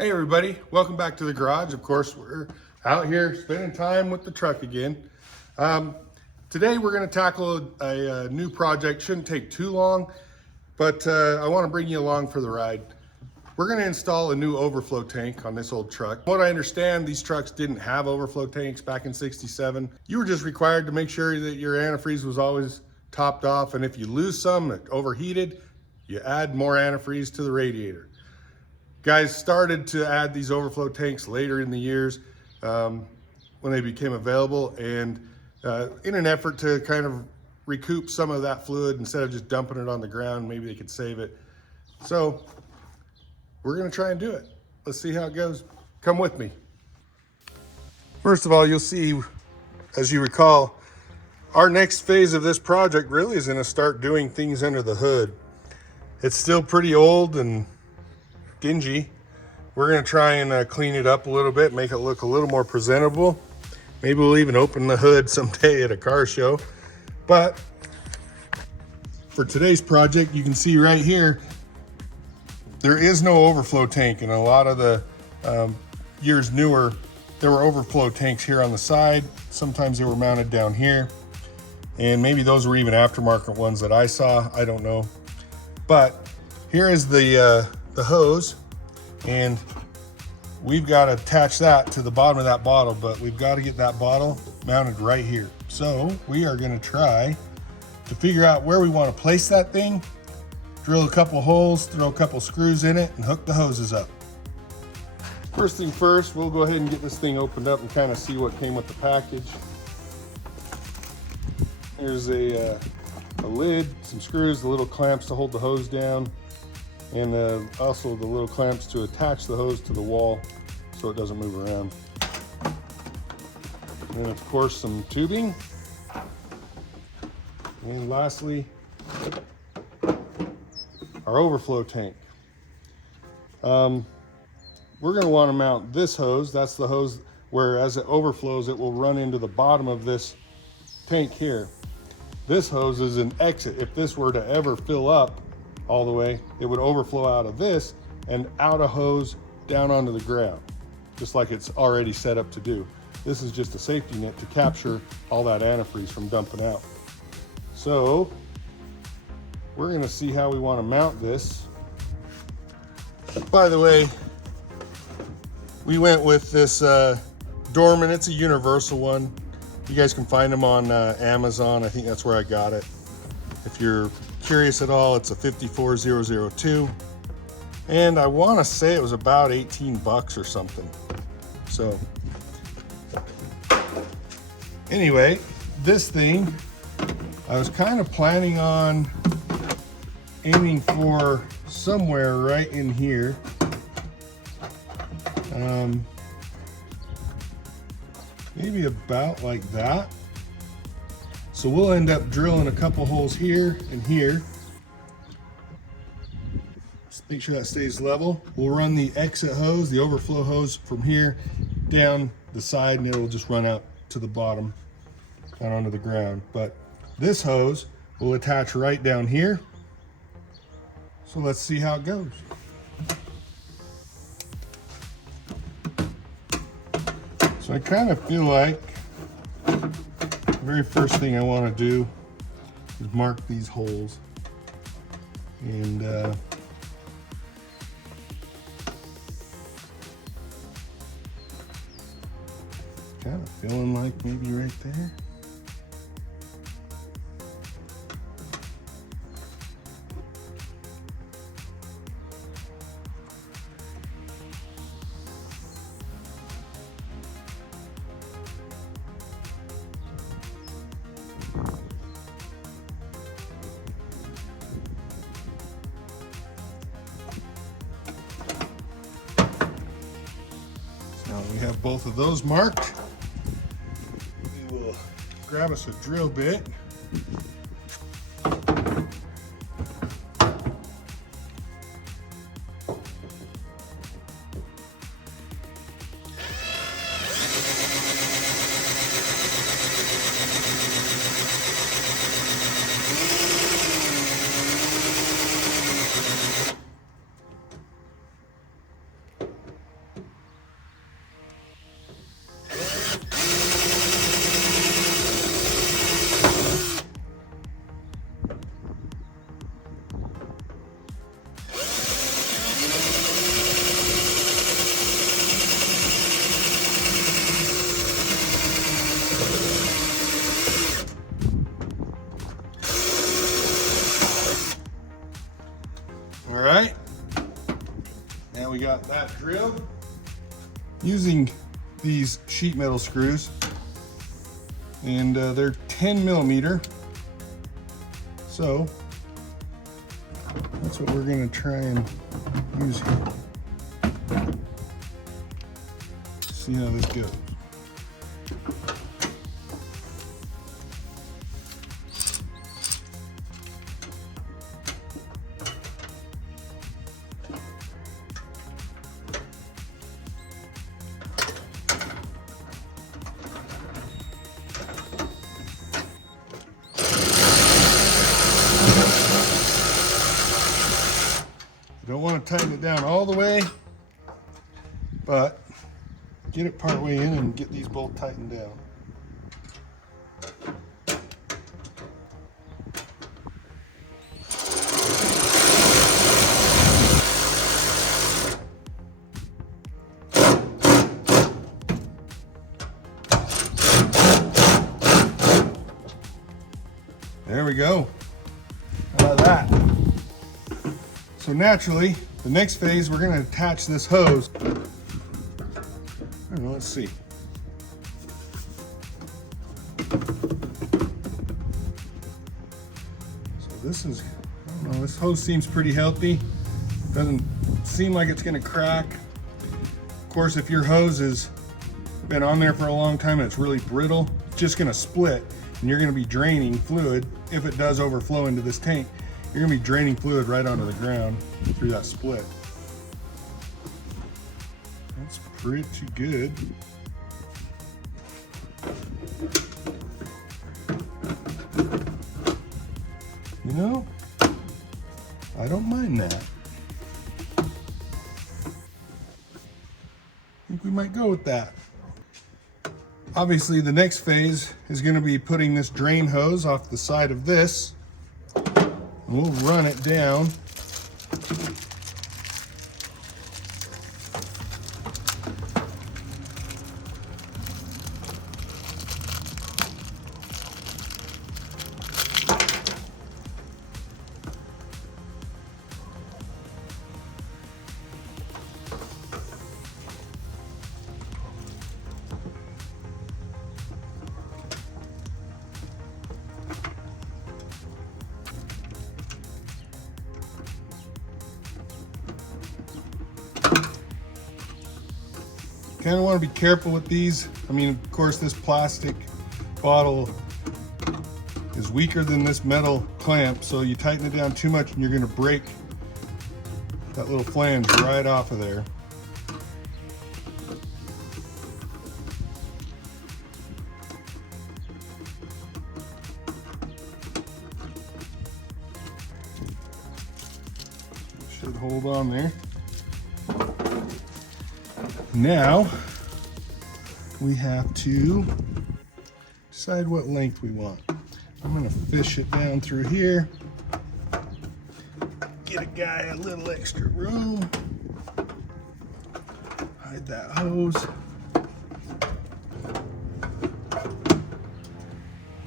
Hey everybody, welcome back to the garage. Of course, we're out here spending time with the truck again. Today we're going to tackle a new project. Shouldn't take too long, but I want to bring you along for the ride. We're going to install a new overflow tank on this old truck. From what I understand, these trucks didn't have overflow tanks back in '67. You were just required to make sure that your antifreeze was always topped off, and if you lose some that overheated, you add more antifreeze to the radiator. Guys started to add these overflow tanks later in the years when they became available, and in an effort to kind of recoup some of that fluid instead of just dumping it on the ground, maybe they could save it. So we're going to try and do it. Let's see how it goes. Come with me. First of all, you'll see, as you recall, our next phase of this project really is going to start doing things under the hood. It's still pretty old and dingy. We're going to try and clean it up a little bit, make it look a little more presentable. Maybe we'll even open the hood someday at a car show. But for today's project, you can see right here, there is no overflow tank. And a lot of the years newer, there were overflow tanks here on the side. Sometimes they were mounted down here. And maybe those were even aftermarket ones that I saw, I don't know. But here is the hose, and we've got to attach that to the bottom of that bottle, but we've got to get that bottle mounted right here. So we are going to try to figure out where we want to place that thing, drill a couple holes, throw a couple screws in it, and hook the hoses up. First thing first, we'll go ahead and get this thing opened up and kind of see what came with the package. There's a lid, some screws, the little clamps to hold the hose down, and also the little clamps to attach the hose to the wall so it doesn't move around. And then of course some tubing. And lastly, our overflow tank. We're going to want to mount this hose. That's the hose where as it overflows, it will run into the bottom of this tank here. This hose is an exit. If this were to ever fill up all the way, it would overflow out of this and out a hose down onto the ground, just like it's already set up to do. This is just a safety net to capture all that antifreeze from dumping out. So we're going to see how we want to mount this. By the way, we went with this Dorman. It's a universal one. You guys can find them on Amazon. I think that's where I got it. If you're curious at all, it's a 54002, and I want to say it was about 18 bucks or something. So anyway, this thing I was kind of planning on aiming for somewhere right in here. Maybe about like that. So we'll end up drilling a couple holes here and here. Just make sure that stays level. We'll run the exit hose, the overflow hose, from here down the side, and it'll just run out to the bottom, down onto the ground. But this hose will attach right down here. So let's see how it goes. So I kind of feel like the very first thing I want to do is mark these holes, and kind of feeling like maybe right there. Now that we have both of those marked, we will grab us a drill bit. that drill using these sheet metal screws, and they're 10 millimeter. So that's what we're going to try and use here. See how this goes. Don't want to tighten it down all the way, but get it part way in and get these both tightened down. There we go. How about that? So naturally, the next phase, we're going to attach this hose. I don't know, let's see. So this is, I don't know, this hose seems pretty healthy. Doesn't seem like it's going to crack. Of course, if your hose has been on there for a long time and it's really brittle, it's just going to split, and you're going to be draining fluid. If it does overflow into this tank, you're going to be draining fluid right onto the ground through that split. That's pretty good. You know, I don't mind that. I think we might go with that. Obviously, the next phase is going to be putting this drain hose off the side of this. We'll run it down. Kind of want to be careful with these. I mean, of course, this plastic bottle is weaker than this metal clamp, so you tighten it down too much and you're going to break that little flange right off of there. Should hold on there. Now we have to decide what length we want. I'm going to fish it down through here, get a guy a little extra room, hide that hose.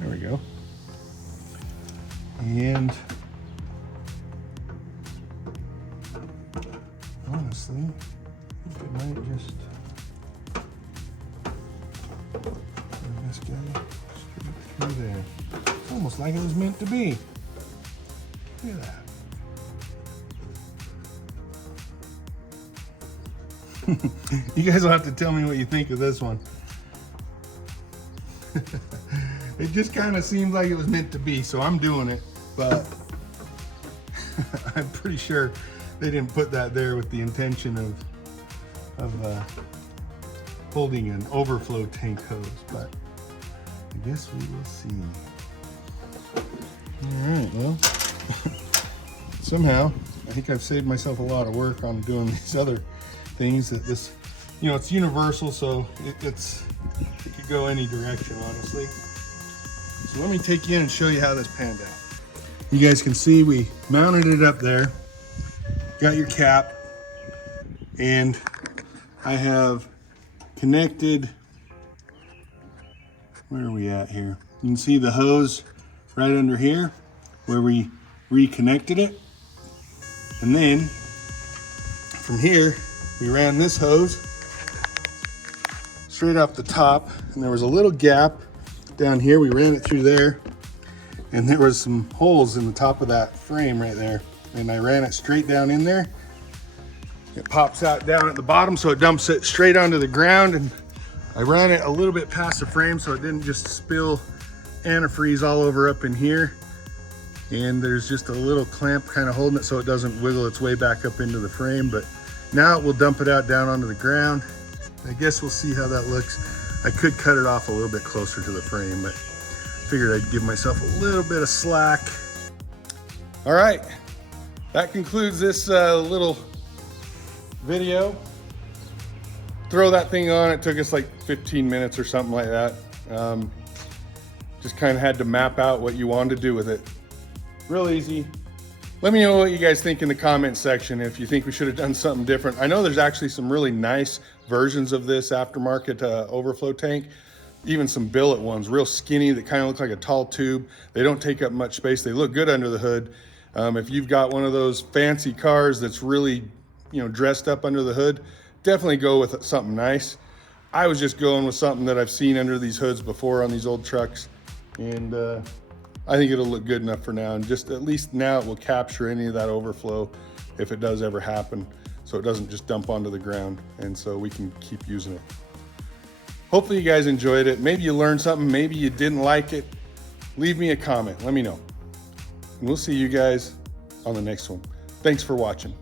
There we go. And honestly, I might just bring this guy straight through there. It's almost like it was meant to be. Look at that. You guys will have to tell me what you think of this one. It just kind of seems like it was meant to be, so I'm doing it, but I'm pretty sure they didn't put that there with the intention of holding an overflow tank hose, but I guess we will see. All right, well, somehow I think I've saved myself a lot of work on doing these other things. That this, you know, it's universal, so it could go any direction, honestly. So let me take you in and show you how this panned out. You guys can see we mounted it up there, got your cap, and I have connected, where are we at here? You can see the hose right under here where we reconnected it. And then from here, we ran this hose straight off the top, and there was a little gap down here. We ran it through there, and there was some holes in the top of that frame right there. And I ran it straight down in there. It pops out down at the bottom, so it dumps it straight onto the ground. And I ran it a little bit past the frame so it didn't just spill antifreeze all over up in here. And there's just a little clamp kind of holding it so it doesn't wiggle its way back up into the frame. But now we'll dump it out down onto the ground. I guess we'll see how that looks. I could cut it off a little bit closer to the frame, but figured I'd give myself a little bit of slack. All right, that concludes this little video. Throw that thing on. It took us like 15 minutes or something like that. Just kind of had to map out what you wanted to do with it. Real easy. Let me know what you guys think in the comment section if you think we should have done something different. I know there's actually some really nice versions of this aftermarket overflow tank. Even some billet ones, real skinny, that kind of look like a tall tube. They don't take up much space. They look good under the hood. If you've got one of those fancy cars that's really, dressed up under the hood, definitely go with something nice. I was just going with something that I've seen under these hoods before on these old trucks. And I think it'll look good enough for now. And just at least now it will capture any of that overflow if it does ever happen. So it doesn't just dump onto the ground. And so we can keep using it. Hopefully you guys enjoyed it. Maybe you learned something, maybe you didn't like it. Leave me a comment, let me know. And we'll see you guys on the next one. Thanks for watching.